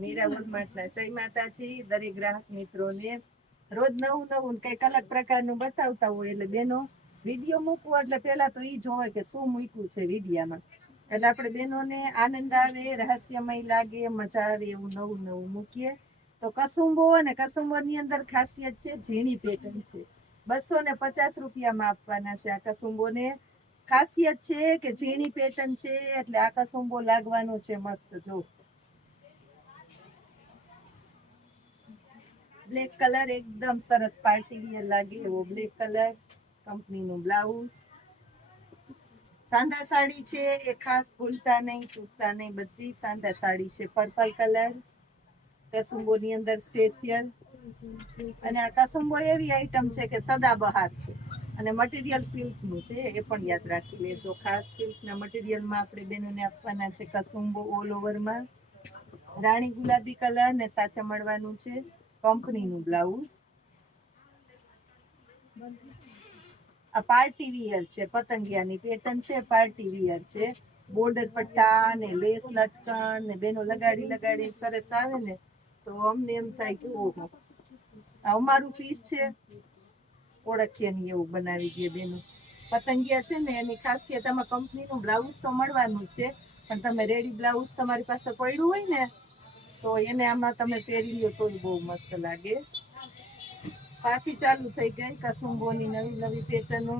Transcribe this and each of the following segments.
મીરા વર્માટના જય માતાજી. દરેક ગ્રાહક મિત્રોને રોજ નવું નવું કઈક અલગ પ્રકારનું બતાવતા હોય એટલે બેનો વિડીયો મૂકવો એટલે પેલા તો ઈ જોવે કે શું મૂક્યું છે વિડીયામાં, એટલે આપણે બેનોને આનંદ આવે, રહસ્યમય લાગે, મજા આવે એવું નવું નવું મૂકીએ. તો કસુંબો અને કસુંબોની અંદર ખાસિયત છે ઝીણી પેટર્ન છે. 250 રૂપિયામાં આપવાના છે આ કસુંબોને. ખાસિયત છે કે ઝીણી પેટર્ન છે એટલે આ કસુંબો લાગવાનો છે મસ્ત. જો બ્લેક કલર એકદમ સરસ પાર્ટી વિયર લાગે એવો બ્લેક કલર, કંપનીનું બ્લાઉઝ. સાંધા સાડી છે એ ખાસ ભૂલતા નહીં, ચૂકતા નહીં, બધી સાંધા સાડી છે. પર્પલ કલર કસુંબોની અંદર સ્પેશિયલ. અને આ કસુંબો એવી આઈટમ છે કે સદાબહાર છે અને મટીરિયલ સિલ્કનું છે, એ પણ યાદ રાખી લેજો. ખાસ સિલ્કના મટીરિયલમાં આપણે બેનોને આપવાના છે કસુંબો ઓલ ઓવરમાં. રાણી ગુલાબી કલર ને સાથે મળવાનું છે કંપનીનું બ્લાઉઝ. આ પાર્ટી વિયર છે, પતંગિયાની પેટર્ન છે, પાર્ટી વિયર છે. બોર્ડર પટ્ટા ને લેસ લટકણ ને બેનો લગાડી સરસ આવે ને તો અમને એમ થાય કે ઓહો આ અમારું પીસ છે, ઓળખીએ નહીં એવું બનાવી દે બેનો. પતંગિયા છે ને એની ખાસિયત આમાં કંપનીનું બ્લાઉઝ તો મળવાનું છે, પણ તમે રેડી બ્લાઉઝ તમારી પાસે પડ્યું હોય ને તો એને આમાં તમે પહેરી લો તો બહુ મસ્ત લાગે. પાછી ચાલુ થઈ ગઈ કસુંબોની નવી નવી પેટર્નો.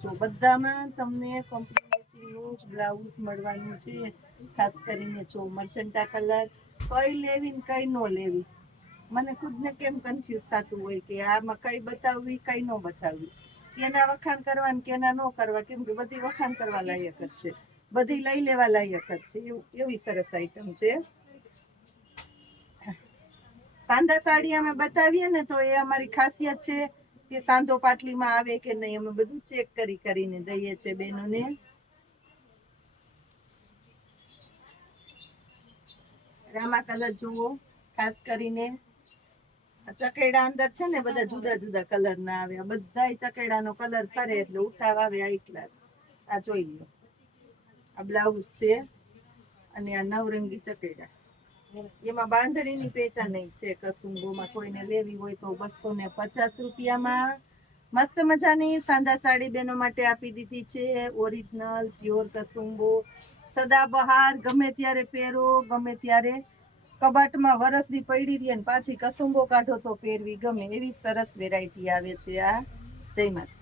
તો બધામાં તમને કંપની મેચિંગનું જ બ્લાઉઝ મળવાનું છે. ખાસ કરીને જો મર્ચન્ટા કલર કઈ લેવી ને કઈ ન લેવી, મને ખુદને કેમ કન્ફ્યુઝ થતું હોય કે આમાં કઈ બતાવવી કઈ ન બતાવવી, કેના વખાણ કરવા ને કેના ન કરવા, કેમ કે બધી વખાણ કરવા લાયક જ છે, બધી લઈ લેવા લાયક જ છે. એવી સરસ આઈટમ છે. સાંધા સાડી અમે બતાવીએ ને તો એ અમારી ખાસિયત છે કે સાંધો પાટલીમાં આવે કે નહીં, અમે બધું ચેક કરીને દઈએ છીએ બેનોને. રામા કલર જુઓ, ખાસ કરીને ચકેડા અંદર છે ને બધા જુદા જુદા કલર ના આવે, બધા ચકેડાનો કલર કરે એટલે ઉઠાવ આવે હાઈ ક્લાસ. આ જોઈ લો, આ બ્લાઉઝ છે અને આ નવરંગી ચકેડા. એમાં બાંધણીની પેટર્ન છે કસુંબોમાં. કોઈને લેવી હોય તો 250 રૂપિયામાં મસ્ત મજાની સાંધા સાડી બેનો માટે આપી દીધી છે. ઓરિજિનલ પ્યોર કસુંબો, સદાબહાર, ગમે ત્યારે પહેરો, ગમે ત્યારે કબાટમાં વરસની પડી રહી ને પાછી કસુંબો કાઢો તો પહેરવી ગમે એવી સરસ વેરાયટી આવે છે આ. જય માતા.